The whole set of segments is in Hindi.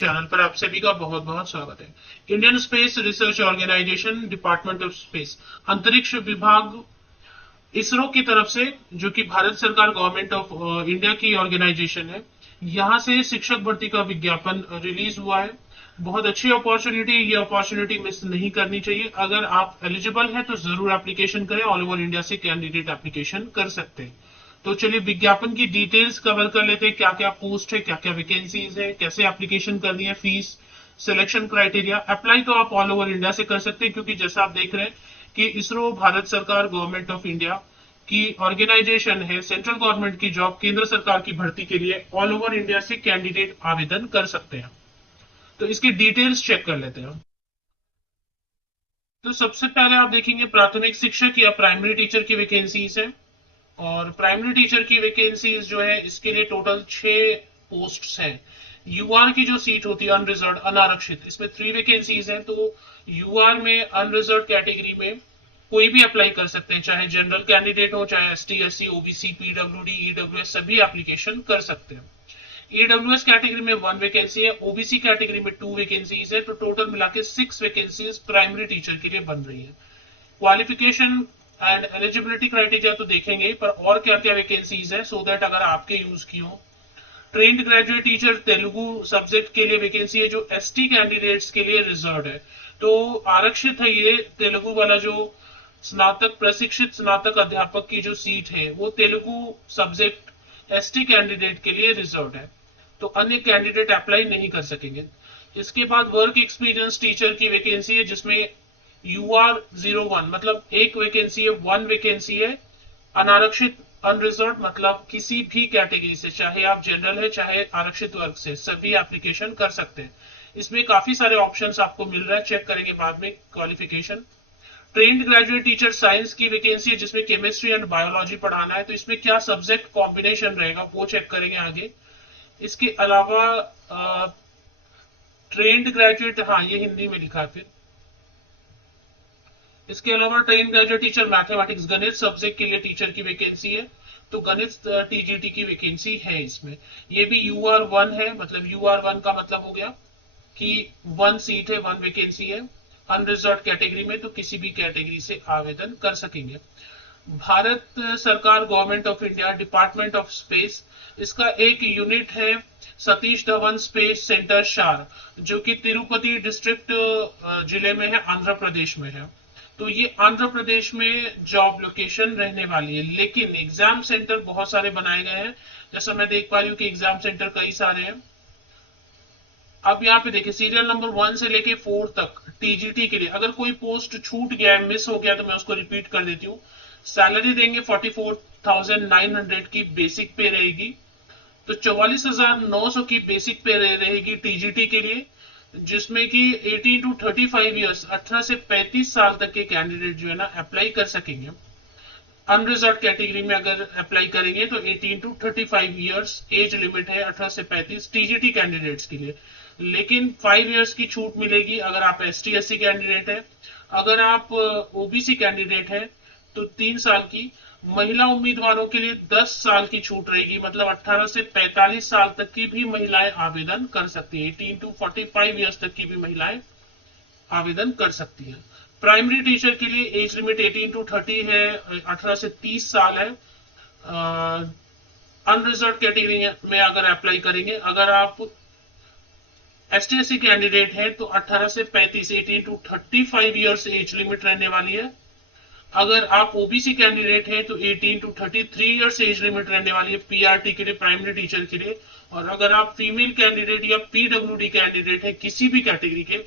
चैनल पर आप सभी का बहुत बहुत स्वागत है। Indian space research organisation, department of space, अंतरिक्ष विभाग, इसरो की तरफ से, जो कि भारत सरकार गवर्नमेंट ऑफ इंडिया की ऑर्गेनाइजेशन है, यहाँ से शिक्षक भर्ती का विज्ञापन रिलीज हुआ है। बहुत अच्छी अपॉर्चुनिटी, ये अपॉर्चुनिटी मिस नहीं करनी चाहिए। अगर आप एलिजिबल हैं तो जरूर एप्लीकेशन करें। ऑल ओवर इंडिया से कैंडिडेट एप्लीकेशन कर सकते हैं। तो चलिए विज्ञापन की डिटेल्स कवर कर लेते हैं। क्या क्या पोस्ट है, क्या क्या वैकेंसीज है, कैसे एप्लीकेशन करनी है, फीस, सिलेक्शन क्राइटेरिया। अप्लाई तो आप ऑल ओवर इंडिया से कर सकते हैं, क्योंकि जैसा आप देख रहे हैं कि इसरो भारत सरकार गवर्नमेंट ऑफ इंडिया की ऑर्गेनाइजेशन है। सेंट्रल गवर्नमेंट की जॉब, केंद्र सरकार की भर्ती के लिए ऑल ओवर इंडिया से कैंडिडेट आवेदन कर सकते हैं। तो इसकी डिटेल्स चेक कर लेते हैं। तो सबसे पहले आप देखेंगे प्राथमिक शिक्षक या प्राइमरी टीचर की वैकेंसीज है। और प्राइमरी टीचर की वैकेंसीज जो है, इसके लिए टोटल 6 पोस्ट्स हैं। यूआर की जो सीट होती है, अनरिजर्व अनारक्षित, इसमें 3 वैकेंसीज हैं। तो यूआर में अनरिजर्व कैटेगरी में कोई भी अप्लाई कर सकते हैं, चाहे जनरल कैंडिडेट हो, चाहे ST, SC, OBC, PWD, EWS, सभी एप्लीकेशन कर सकते हैं। ईडब्ल्यूएस कैटेगरी में 1 वैकेंसी है, ओबीसी कैटेगरी में 2 वैकेंसीज है। तो टोटल मिला के 6 वैकेंसीज प्राइमरी टीचर के लिए बन रही है। क्वालिफिकेशन एंड एलिजिबिलिटी क्राइटेरिया तो देखेंगे, पर और क्या क्या वैकेंसीज है, सो दैट अगर आपके यूज की हो। Trained graduate teacher Telugu subject के लिए वैकेंसी है, जो एसटी कैंडिडेट्स के लिए रिजर्व है। तो आरक्षित है ये तेलुगु वाला, जो स्नातक प्रशिक्षित स्नातक अध्यापक की जो सीट है, वो तेलुगु सब्जेक्ट एसटी कैंडिडेट के लिए रिजर्व है। तो अन्य कैंडिडेट अप्लाई नहीं कर सकेंगे। इसके बाद वर्क एक्सपीरियंस टीचर की वैकेंसी है, जिसमें UR01 मतलब 1 वैकेंसी है, 1 वैकेंसी है। अनारक्षित अनरिजर्व मतलब किसी भी कैटेगरी से, चाहे आप जनरल है चाहे आरक्षित वर्ग से, सभी एप्लीकेशन कर सकते हैं। इसमें काफी सारे ऑप्शंस आपको मिल रहा है, चेक करेंगे बाद में qualification. Trained graduate teacher science की वैकेंसी है, जिसमें केमिस्ट्री एंड बायोलॉजी पढ़ाना है। तो इसमें क्या सब्जेक्ट कॉम्बिनेशन रहेगा वो चेक करेंगे आगे। इसके अलावा ट्रेन्ड ग्रेजुएट, हाँ ये हिंदी में लिखा है फिर। इसके अलावा ट्रेन ग्रेजुएट टीचर मैथमेटिक्स गणित सब्जेक्ट के लिए टीचर की वैकेंसी है। तो गणित टीजीटी की वैकेंसी है इसमें। ये भी UR1 है, मतलब UR1 का मतलब हो गया कि 1 सीट है, 1 वैकेंसी है। अनरिजर्व कैटेगरी में तो किसी भी कैटेगरी से आवेदन कर सकेंगे। भारत सरकार government of India, department of space, इसका एक यूनिट है सतीश धवन स्पेस सेंटर शार, जो कि तिरुपति डिस्ट्रिक्ट जिले में है, आंध्र प्रदेश में है। तो ये आंध्र प्रदेश में जॉब लोकेशन रहने वाली है, लेकिन एग्जाम सेंटर बहुत सारे बनाए गए हैं। जैसा मैं देख पा रही हूँ कि एग्जाम सेंटर कई सारे हैं। अब यहाँ पे देखिए, सीरियल नंबर 1 से लेके 4 तक टीजीटी के लिए अगर कोई पोस्ट छूट गया है, मिस हो गया, तो मैं उसको रिपीट कर देती हूँ। सैलरी देंगे 44,900 की बेसिक पे रहेगी। तो 44,900 की बेसिक पे रहेगी टीजीटी के लिए, जिसमें कि 18 टू 35 ईयर्स, 18 से 35 साल तक के कैंडिडेट जो है ना अप्लाई कर सकेंगे। अनरिजर्व कैटेगरी में अगर अप्लाई करेंगे तो 18 टू 35 ईयर्स एज लिमिट है, 18 से 35 टीजीटी कैंडिडेट्स के लिए। लेकिन 5 ईयर्स की छूट मिलेगी अगर आप एसटी एससी कैंडिडेट है। अगर आप ओबीसी कैंडिडेट है तो 3 साल की। महिला उम्मीदवारों के लिए 10 साल की छूट रहेगी, मतलब 18 से 45 साल तक की भी महिलाएं आवेदन कर सकती है। 18 टू 45 ईयर्स तक की भी महिलाएं आवेदन कर सकती है। प्राइमरी टीचर के लिए एज लिमिट 18 टू 30 है, 18 से 30 साल है। अनरिजर्व कैटेगरी में अगर अप्लाई करेंगे, अगर आप S T S C candidate है तो 18 से 35, 18 टू 35 ईयर्स एज लिमिट रहने वाली है। अगर आप ओबीसी कैंडिडेट हैं तो 18 टू 33 ईयर्स एज लिमिट रहने वाली है पीआरटी के लिए, प्राइमरी टीचर के लिए। और अगर आप फीमेल कैंडिडेट या पीडब्ल्यूडी कैंडिडेट है किसी भी कैटेगरी के,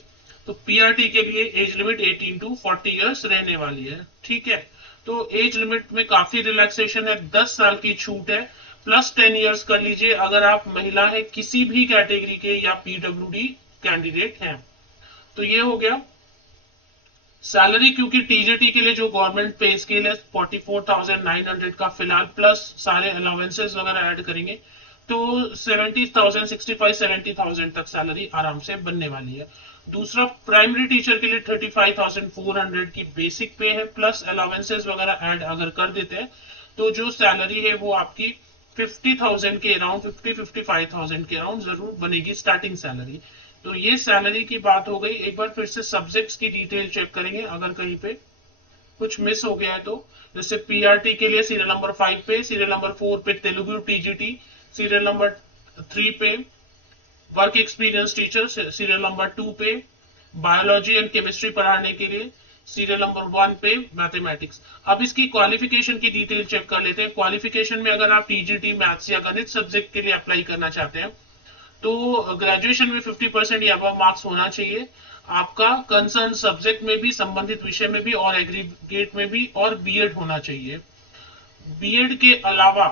तो पीआरटी के लिए एज लिमिट 18 टू 40 ईयर्स रहने वाली है। ठीक है, तो एज लिमिट में काफी रिलैक्सेशन है, 10 साल की छूट है, प्लस 10 ईयर्स कर लीजिए अगर आप महिला है किसी भी कैटेगरी के या पीडब्ल्यूडी कैंडिडेट हैं। तो ये हो गया सैलरी, क्योंकि टीजीटी के लिए जो गवर्नमेंट पे स्केल है 44,900 का फिलहाल, प्लस सारे अलाउंसेस वगैरह ऐड करेंगे तो 70,000, 65-70,000 तक सैलरी आराम से बनने वाली है। दूसरा, प्राइमरी टीचर के लिए 35,400 की बेसिक पे है, प्लस अलाउंसेस वगैरह ऐड अगर कर देते हैं तो जो सैलरी है वो आपकी 50,000 के अराउंड, 50-55,000 के अराउंड जरूर बनेगी स्टार्टिंग सैलरी। तो ये सैलरी की बात हो गई। एक बार फिर से सब्जेक्ट्स की डिटेल चेक करेंगे अगर कहीं पे कुछ मिस हो गया है तो। जैसे पीआरटी के लिए सीरियल नंबर 5 पे, सीरियल नंबर 4 पे तेलुगु टीजीटी, सीरियल नंबर 3 पे work experience teacher, serial number 2 पे बायोलॉजी एंड केमिस्ट्री पढ़ाने के लिए, सीरियल नंबर 1 पे मैथमेटिक्स। अब इसकी क्वालिफिकेशन की डिटेल चेक कर लेते हैं। क्वालिफिकेशन में अगर आप टीजीटी मैथ्स या गणित सब्जेक्ट के लिए अप्लाई करना चाहते हैं तो ग्रेजुएशन में 50% या अबव मार्क्स होना चाहिए आपका, कंसर्न सब्जेक्ट में भी, संबंधित विषय में भी और एग्रीगेट में भी, और बीएड होना चाहिए। बीएड के अलावा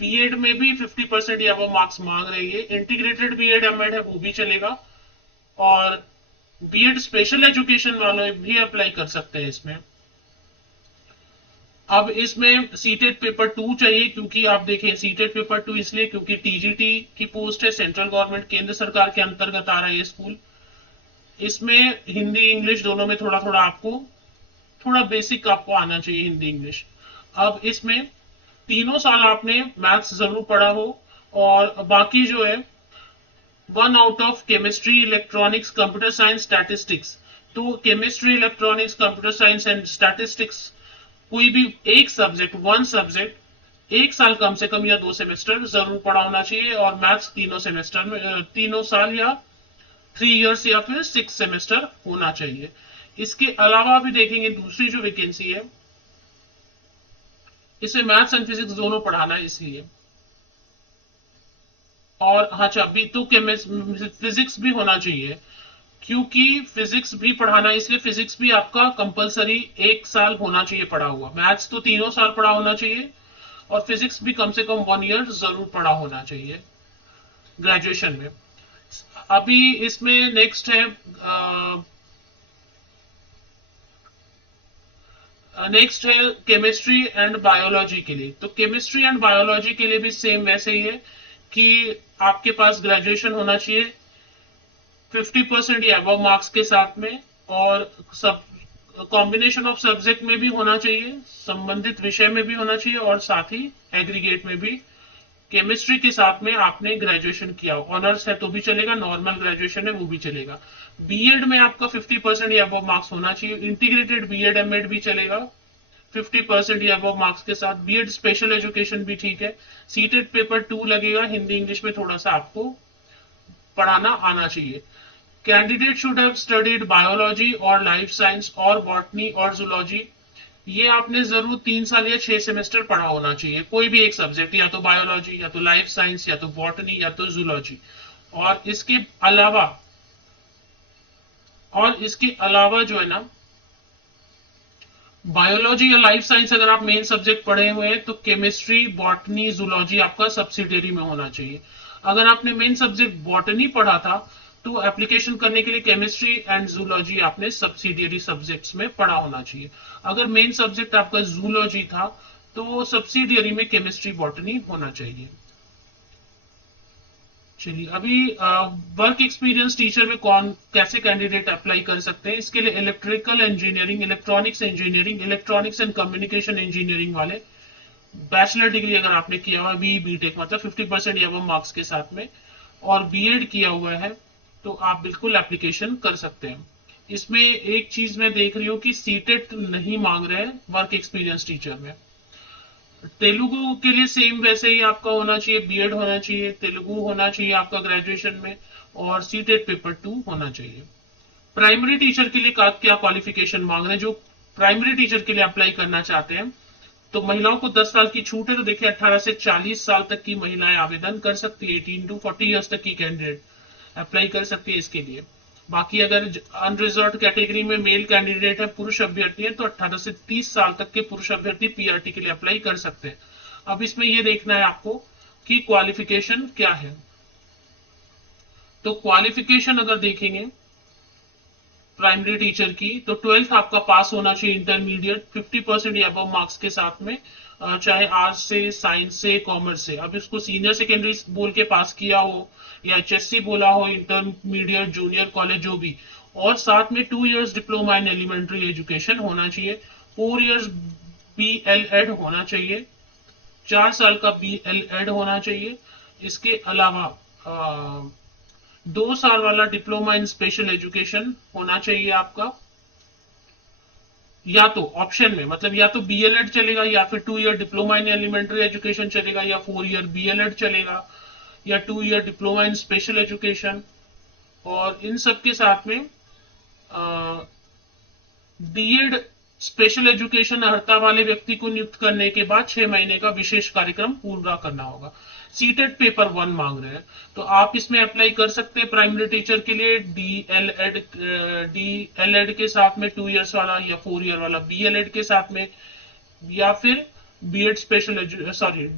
बीएड में भी 50% या अबव मार्क्स मांग रही है। इंटीग्रेटेड बीएड एमएड है वो भी चलेगा, और बीएड स्पेशल एजुकेशन वाले भी अप्लाई कर सकते हैं इसमें। अब इसमें सीटेट पेपर 2 चाहिए, क्योंकि आप देखें सीटेट पेपर 2 इसलिए क्योंकि टीजीटी की पोस्ट है, सेंट्रल गवर्नमेंट केंद्र सरकार के अंतर्गत आ रहा है ये स्कूल। इसमें हिंदी इंग्लिश दोनों में थोड़ा थोड़ा आपको, थोड़ा बेसिक आपको आना चाहिए हिंदी इंग्लिश। अब इसमें तीनों साल आपने मैथ्स जरूर पढ़ा हो, और बाकी जो है 1 out of chemistry, electronics, computer science, statistics. तो chemistry, electronics, computer science and statistics कोई भी एक सब्जेक्ट, 1 सब्जेक्ट 1 साल कम से कम या 2 सेमेस्टर जरूर पढ़ा होना चाहिए, और मैथ्स तीनों सेमेस्टर में, तीनों साल या 3 इयर्स या फिर 6 सेमेस्टर होना चाहिए। इसके अलावा भी देखेंगे दूसरी जो वैकेंसी है, इसमें मैथ्स एंड फिजिक्स दोनों पढ़ाना है इसलिए। और अच्छा, अभी तो फिजिक्स भी होना चाहिए, क्योंकि फिजिक्स भी पढ़ाना है इसलिए फिजिक्स भी आपका कंपलसरी 1 साल होना चाहिए पढ़ा हुआ। मैथ्स तो तीनों साल पढ़ा होना चाहिए, और फिजिक्स भी कम से कम 1 ईयर जरूर पढ़ा होना चाहिए ग्रेजुएशन में। अभी इसमें नेक्स्ट है केमिस्ट्री एंड बायोलॉजी के लिए। तो केमिस्ट्री एंड बायोलॉजी के लिए भी सेम वैसे ही है कि आपके पास ग्रेजुएशन होना चाहिए 50% या अबव मार्क्स के साथ में, और सब कॉम्बिनेशन ऑफ सब्जेक्ट में भी होना चाहिए, संबंधित विषय में भी होना चाहिए, और साथ ही एग्रीगेट में भी। केमिस्ट्री के साथ में आपने ग्रेजुएशन किया हो, ऑनर्स है तो भी चलेगा, नॉर्मल ग्रेजुएशन है वो भी चलेगा। बीएड में आपका 50% या अबव मार्क्स होना चाहिए। इंटीग्रेटेड बीएड एमएड भी चलेगा 50% या अबव मार्क्स के साथ। बीएड स्पेशल एजुकेशन भी ठीक है। सीटेट पेपर 2 लगेगा, हिंदी इंग्लिश में थोड़ा सा आपको पढ़ाना आना चाहिए। Candidate should have studied biology और लाइफ साइंस और बॉटनी और जूलॉजी। ये आपने जरूर 3 साल या 6 सेमेस्टर पढ़ा होना चाहिए, कोई भी एक सब्जेक्ट, या तो बायोलॉजी या तो लाइफ साइंस या तो बॉटनी या तो जूलॉजी। और इसके अलावा जो है ना, बायोलॉजी या लाइफ साइंस अगर आप मेन सब्जेक्ट पढ़े हुए हैं तो केमिस्ट्री, बॉटनी, जूलॉजी आपका सब्सिडियरी में होना चाहिए। अगर आपने मेन सब्जेक्ट बॉटनी पढ़ा था तो एप्लीकेशन करने के लिए केमिस्ट्री एंड जूलॉजी आपने सब्सिडियरी सब्जेक्ट्स में पढ़ा होना चाहिए। अगर मेन सब्जेक्ट आपका जूलॉजी था तो सब्सिडियरी में केमिस्ट्री, बॉटनी होना चाहिए। चलिए, अभी वर्क एक्सपीरियंस टीचर में कैसे कैंडिडेट अप्लाई कर सकते हैं, इसके लिए electrical engineering, electronics engineering, electronics and communication engineering वाले बैचलर डिग्री अगर आपने किया हुआ है, बी बीटेक मतलब 50% या मार्क्स के साथ में, और बीएड किया हुआ है, तो आप बिल्कुल एप्लीकेशन कर सकते हैं। इसमें एक चीज मैं देख रही हूँ कि सीटेट नहीं मांग रहे हैं वर्क एक्सपीरियंस टीचर में। तेलुगु के लिए सेम वैसे ही आपका होना चाहिए, बीएड होना चाहिए, तेलुगु होना चाहिए आपका ग्रेजुएशन में, और सीटेट पेपर 2 होना चाहिए। प्राइमरी टीचर के लिए क्या क्वालिफिकेशन मांग रहे हैं, जो प्राइमरी टीचर के लिए अप्लाई करना चाहते हैं, तो महिलाओं को 10 साल की छूट है। तो देखिए 18 से 40 साल तक की महिलाएं आवेदन कर सकती है, 18 to 40 ईयर्स तक की कैंडिडेट अप्लाई कर सकती है इसके लिए। बाकी अगर अनरिजर्व कैटेगरी में मेल कैंडिडेट है, पुरुष अभ्यर्थी है, तो 18 से 30 साल तक के पुरुष अभ्यर्थी पीआरटी के लिए अप्लाई कर सकते हैं। अब इसमें यह देखना है आपको कि क्वालिफिकेशन क्या है। तो क्वालिफिकेशन अगर देखेंगे प्राइमरी टीचर की, तो 12th आपका पास होना चाहिए, इंटरमीडिएट 50% या अबव मार्क्स के साथ में, चाहे आर्ट्स से, साइंस से, कॉमर्स से। अब इसको सीनियर सेकेंडरी बोल के पास किया हो या एचएससी बोला हो, इंटरमीडिएट, जूनियर कॉलेज जो भी, और साथ में 2 years diploma in elementary education होना चाहिए, 4 इयर्स बीएलएड होना चाहिए, 4 साल का BLED होना चाहिए। इसके अलावा 2 साल वाला डिप्लोमा इन स्पेशल एजुकेशन होना चाहिए आपका। या तो ऑप्शन में मतलब या तो BLED चलेगा, या फिर 2 year diploma in elementary education चलेगा, या 4 ईयर BLED चलेगा, या 2 year diploma in special education. और इन सब के साथ में DED स्पेशल एजुकेशन अर्हता वाले व्यक्ति को नियुक्त करने के बाद 6 महीने का विशेष कार्यक्रम पूरा करना होगा। सीटेट पेपर 1 मांग रहे हैं, तो आप इसमें अप्लाई कर सकते हैं प्राइमरी टीचर के लिए DLED के साथ में 2 ईयर्स वाला, या 4 ईयर वाला BLED के साथ में, या फिर BEd special sorry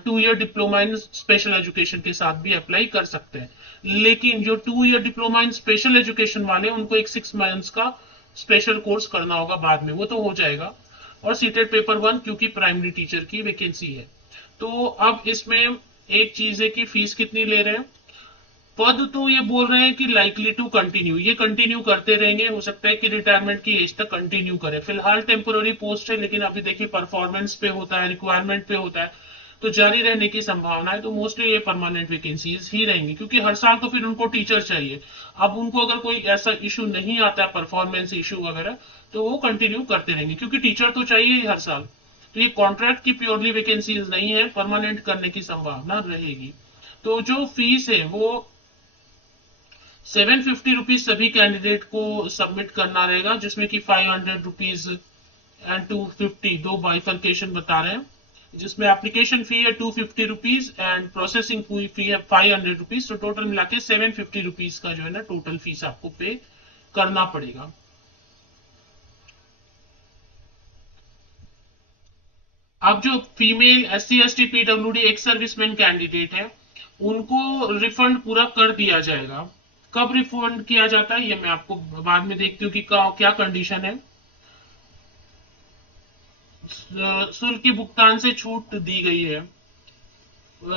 2 year diploma in special education के साथ भी अप्लाई कर सकते हैं। लेकिन जो 2 year diploma in special education वाले, उनको एक 6 मंथ्स का स्पेशल कोर्स करना होगा बाद में, वो तो हो जाएगा। और सीटेट पेपर 1 क्योंकि प्राइमरी टीचर की वैकेंसी है। तो अब इसमें एक चीज है कि फीस कितनी ले रहे हैं। पद तो ये बोल रहे हैं कि लाइकली टू कंटिन्यू, ये कंटिन्यू करते रहेंगे, हो सकता है कि रिटायरमेंट की एज तक कंटिन्यू करें। फिलहाल टेम्पोररी पोस्ट है, लेकिन अभी देखिए परफॉर्मेंस पे होता है, रिक्वायरमेंट पे होता है, तो जारी रहने की संभावना है। तो मोस्टली ये परमानेंट वैकेंसीज ही रहेंगी, क्योंकि हर साल तो फिर उनको टीचर चाहिए। अब उनको अगर कोई ऐसा इशू नहीं आता है, परफॉर्मेंस इशू वगैरह, तो वो कंटिन्यू करते रहेंगे, क्योंकि टीचर तो चाहिए ही हर साल। तो ये कॉन्ट्रैक्ट की प्योरली वैकेंसीज नहीं है, परमानेंट करने की संभावना रहेगी। तो जो फीस है वो 750 रुपीज सभी कैंडिडेट को सबमिट करना रहेगा, जिसमें कि 500 रुपीज एंड 250 दो बाइफर्केशन बता रहे हैं, जिसमें एप्लीकेशन फी है 250 रुपीज एंड प्रोसेसिंग फी है 500 रुपीज। तो टोटल मिला के 750 रुपीज का जो है ना टोटल फीस आपको पे करना पड़ेगा। अब जो female SC ST PWD ex serviceman candidate है, उनको रिफंड पूरा कर दिया जाएगा। कब रिफंड किया जाता है ये मैं आपको बाद में देखती हूँ कि क्या कंडीशन है। शुल्क के भुगतान से छूट दी गई है।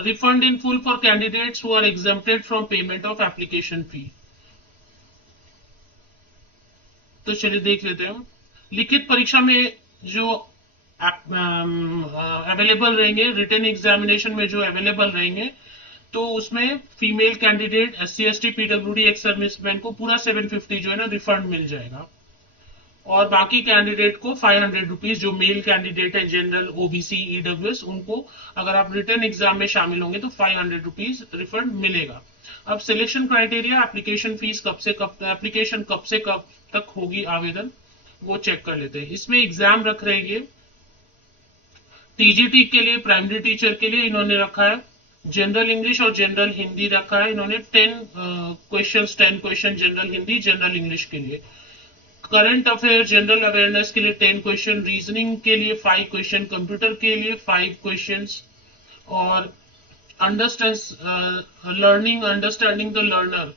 Refund in full for candidates who are exempted from payment of application fee. तो चलिए देख लेते हैं। लिखित परीक्षा में जो अवेलेबल रहेंगे, रिटन एग्जामिनेशन में जो अवेलेबल रहेंगे, तो उसमें female candidate SC ST PWD ex serviceman को पूरा 750 जो है ना रिफंड मिल जाएगा। और बाकी कैंडिडेट को 500 रुपीज, जो मेल कैंडिडेट है जनरल OBC EWS, उनको अगर आप रिटर्न एग्जाम में शामिल होंगे तो 500 रुपीज रिफंड मिलेगा। अब सिलेक्शन क्राइटेरिया, एप्लीकेशन फीस कब से कब, एप्लीकेशन कब से कब तक होगी आवेदन, वो चेक कर लेते हैं। इसमें एग्जाम रख रहे हैं TGT के लिए, प्राइमरी टीचर के लिए इन्होंने रखा है जनरल इंग्लिश और जनरल हिंदी रखा है इन्होंने 10 question general Hindi, general English के लिए। करंट अफेयर जनरल अवेयरनेस के लिए 10 क्वेश्चन, रीजनिंग के लिए 5 क्वेश्चन, कंप्यूटर के लिए 5 क्वेश्चंस, और learning understanding the learner,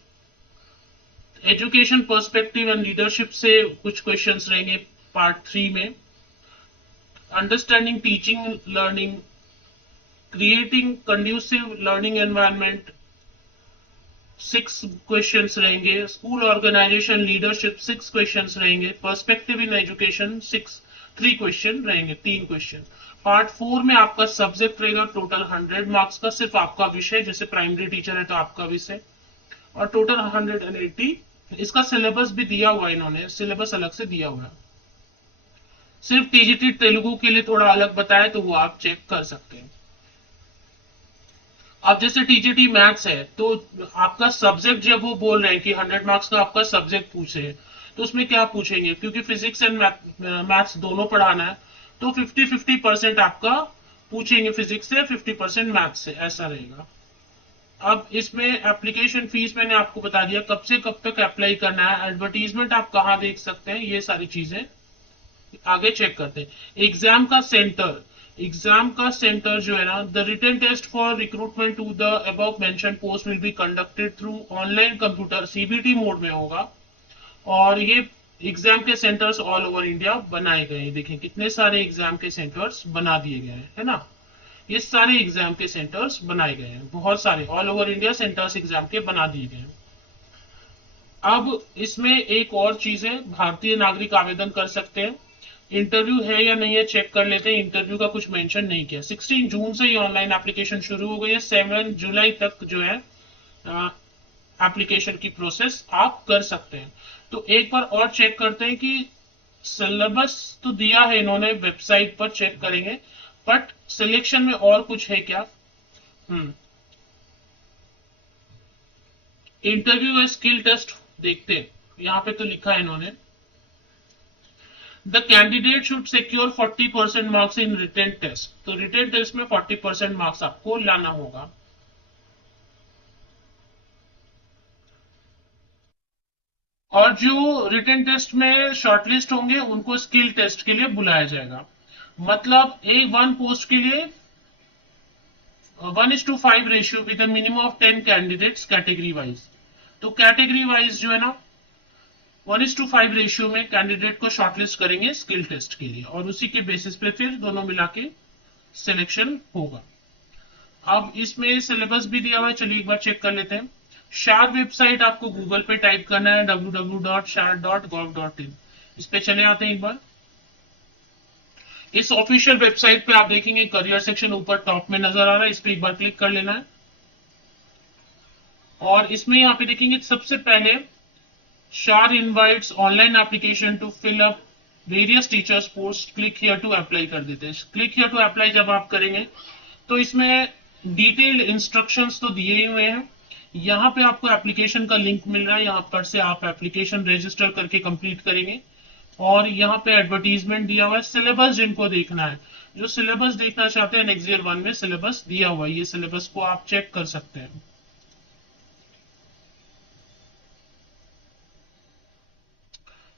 education perspective and leadership से कुछ क्वेश्चंस रहेंगे पार्ट 3 में। Understanding teaching learning, creating conducive learning environment 6 questions रहेंगे। स्कूल ऑर्गेनाइजेशन लीडरशिप 6 क्वेश्चंस रहेंगे। पर्सपेक्टिव इन एजुकेशन 3 क्वेश्चन रहेंगे, 3 क्वेश्चन। पार्ट 4 में आपका सब्जेक्ट रहेगा टोटल 100 मार्क्स का, सिर्फ आपका विषय, जैसे प्राइमरी टीचर है तो आपका विषय, और टोटल 180। इसका सिलेबस भी दिया हुआ है, इन्होंने सिलेबस अलग से दिया हुआ है। सिर्फ TGT तेलुगु के लिए थोड़ा अलग बताया, तो वो आप चेक कर सकते हैं। अब जैसे TGT मैथ्स है, तो आपका सब्जेक्ट जब वो बोल रहे हैं कि 100 मार्क्स का आपका सब्जेक्ट पूछे, तो उसमें क्या पूछेंगे, क्योंकि फिजिक्स एंड मैथ्स दोनों पढ़ाना है, तो 50-50% आपका पूछेंगे फिजिक्स से, 50% मैथ्स से, ऐसा रहेगा। अब इसमें एप्लीकेशन फीस मैंने आपको बता दिया, कब से कब तक अप्लाई करना है, एडवर्टीजमेंट आप कहाँ देख सकते हैं, ये सारी चीजें आगे चेक करते हैं। एग्जाम का सेंटर जो है ना, the written test for recruitment to the above mention post will be conducted through online computer, CBT mode में होगा। और ये एग्जाम के सेंटर्स ऑल ओवर इंडिया बनाए गए हैं। देखें कितने सारे एग्जाम के सेंटर्स बना दिए गए हैं, है ना। ये सारे एग्जाम के सेंटर्स बनाए गए हैं, बहुत सारे all over India centres exam के बना दिए गए हैं। अब इसमें एक और चीज है, भारतीय नागरिक आवेदन कर सकते हैं। इंटरव्यू है या नहीं है चेक कर लेते हैं। इंटरव्यू का कुछ मेंशन नहीं किया। 16 जून से ये ऑनलाइन एप्लीकेशन शुरू हो गई है। 7 जुलाई तक जो है एप्लीकेशन की प्रोसेस आप कर सकते हैं। तो एक बार और चेक करते हैं कि सिलेबस तो दिया है इन्होंने, वेबसाइट पर चेक करेंगे, बट सिलेक्शन में और कुछ है क्या। इंटरव्यू है, स्किल टेस्ट देखते हैं। यहाँ पे तो लिखा है इन्होंने, the candidate should secure 40% marks in written test. तो रिटेन टेस्ट में 40% मार्क्स आपको लाना होगा। और जो रिटेन टेस्ट में शॉर्टलिस्ट होंगे उनको स्किल टेस्ट के लिए बुलाया जाएगा। मतलब एक वन पोस्ट के लिए 1:5 ratio with minimum of 10 candidates category wise. तो कैटेगरी वाइज जो है ना 1:5 रेशियो में कैंडिडेट को शॉर्टलिस्ट करेंगे स्किल टेस्ट के लिए, और उसी के बेसिस पे फिर दोनों मिला के सिलेक्शन होगा। अब इसमें सिलेबस भी दिया हुआ है, चलिए एक बार चेक कर लेते हैं। शार वेबसाइट आपको गूगल पे टाइप करना है, www.shar.gov.in। इस पे चले आते हैं एक बार। इस ऑफिशियल वेबसाइट पे आप देखेंगे करियर सेक्शन ऊपर टॉप में नजर आ रहा है, इस पे एक बार क्लिक कर लेना है। और इसमें यहाँ पे देखेंगे सबसे पहले SHAR invites online application to fill up various teachers post, click here to apply कर देते हैं। क्लिक हियर टू अप्लाई जब आप करेंगे तो इसमें डिटेल्ड इंस्ट्रक्शंस तो दिए हुए हैं। यहाँ पे आपको एप्लीकेशन का लिंक मिल रहा है, यहाँ पर से आप एप्लीकेशन रजिस्टर करके कंप्लीट करेंगे। और यहाँ पे एडवर्टीजमेंट दिया हुआ है। सिलेबस जिनको देखना है, जो सिलेबस देखना चाहते हैं, नेक्स्ट ईयर 1 में सिलेबस दिया हुआ है, ये सिलेबस को आप चेक कर सकते हैं।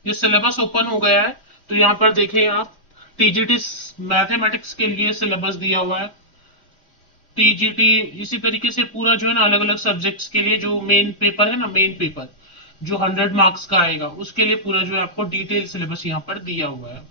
ये सिलेबस ओपन हो गया है, तो यहाँ पर देखें आप, टीजीटी मैथमेटिक्स के लिए सिलेबस दिया हुआ है। टीजीटी इसी तरीके से पूरा जो है ना अलग अलग सब्जेक्ट्स के लिए जो मेन पेपर है ना, मेन पेपर जो 100 मार्क्स का आएगा उसके लिए पूरा जो है आपको डिटेल सिलेबस यहाँ पर दिया हुआ है।